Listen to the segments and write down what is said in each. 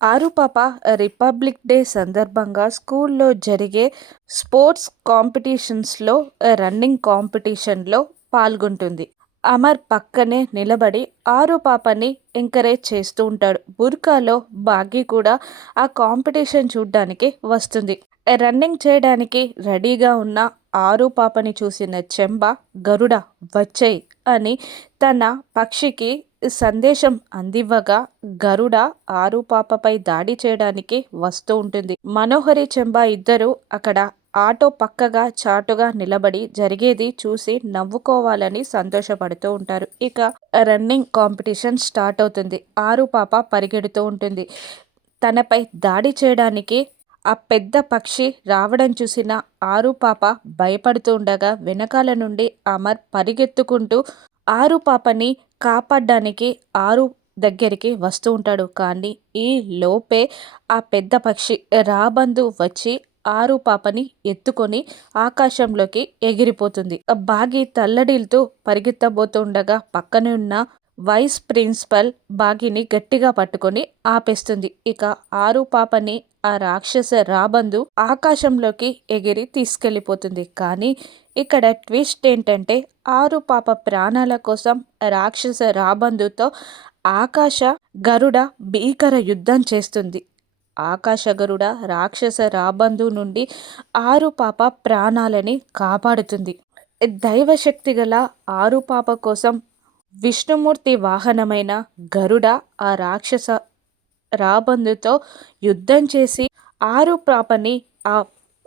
ఆరుపాప republic day సందర్భంగా స్కూల్లో జరిగే స్పోర్ట్స్ కాంపిటీషన్స్లో రన్నింగ్ కాంపిటీషన్లో పాల్గొంటుంది. అమర్ పక్కనే నిలబడి ఆరుపాపని ఎంకరేజ్ చేస్తూ ఉంటాడు. బుర్కాలో బాగి కూడా ఆ కాంపిటీషన్ చూడ్డానికి వస్తుంది. రన్నింగ్ చేయడానికి రెడీగా ఉన్న ఆరుపాపని చూసిన చెంబ గరుడ వచ్చేయ్ అని తన పక్షికి సందేశం అందివ్వగా గరుడ ఆరుపాపపై దాడి చేయడానికి వస్తూ ఉంటుంది. మనోహరి చెంబ ఇద్దరు అక్కడ ఆటో పక్కగా చాటుగా నిలబడి జరిగేది చూసి నవ్వుకోవాలని సంతోషపడుతూ ఉంటారు. ఇక రన్నింగ్ కాంపిటీషన్ స్టార్ట్ అవుతుంది. ఆరుపాప పరిగెడుతూ ఉంటుంది. తనపై దాడి చేయడానికి ఆ పెద్ద పక్షి రావడం చూసిన ఆరుపాప భయపడుతూ ఉండగా వెనకాల నుండి అమర్ పరిగెత్తుకుంటూ ఆరుపాపని కాపాడడానికి ఆరు దగ్గరికి వస్తూ ఉంటాడు. కానీ ఈ లోపే ఆ పెద్ద పక్షి రాబందు వచ్చి ఆరుపాపని ఎత్తుకొని ఆకాశంలోకి ఎగిరిపోతుంది. బాగి తల్లడిల్లుతూ పరిగెత్తబోతుండగా పక్కనే ఉన్న వైస్ ప్రిన్సిపల్ బాగిని గట్టిగా పట్టుకొని ఆపేస్తుంది. ఇక ఆరుపాపని ఆ రాక్షస రాబందు ఆకాశంలోకి ఎగిరి తీసుకెళ్ళిపోతుంది. కానీ ఇక్కడ ట్విస్ట్ ఏంటంటే ఆరుపాప ప్రాణాల కోసం రాక్షస రాబందుతో ఆకాశ గరుడ భీకర యుద్ధం చేస్తుంది. ఆకాశ గరుడ రాక్షస రాబందు నుండి ఆరుపాప ప్రాణాలని కాపాడుతుంది. దైవశక్తి గల ఆరుపాప కోసం విష్ణుమూర్తి వాహనమైన గరుడ ఆ రాక్షస రాబందుతో యుద్ధం చేసి ఆరుపాపని ఆ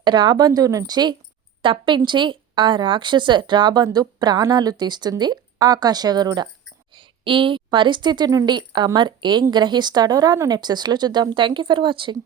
రాబందు నుంచి తప్పించి ఆ రాక్షస రాబందు ప్రాణాలు తీస్తుంది ఆకాశగరుడ. ఈ పరిస్థితి నుండి అమర్ ఏం గ్రహిస్తాడో రాను ఎపిసోడ్స్లో చూద్దాం. Thank you for watching.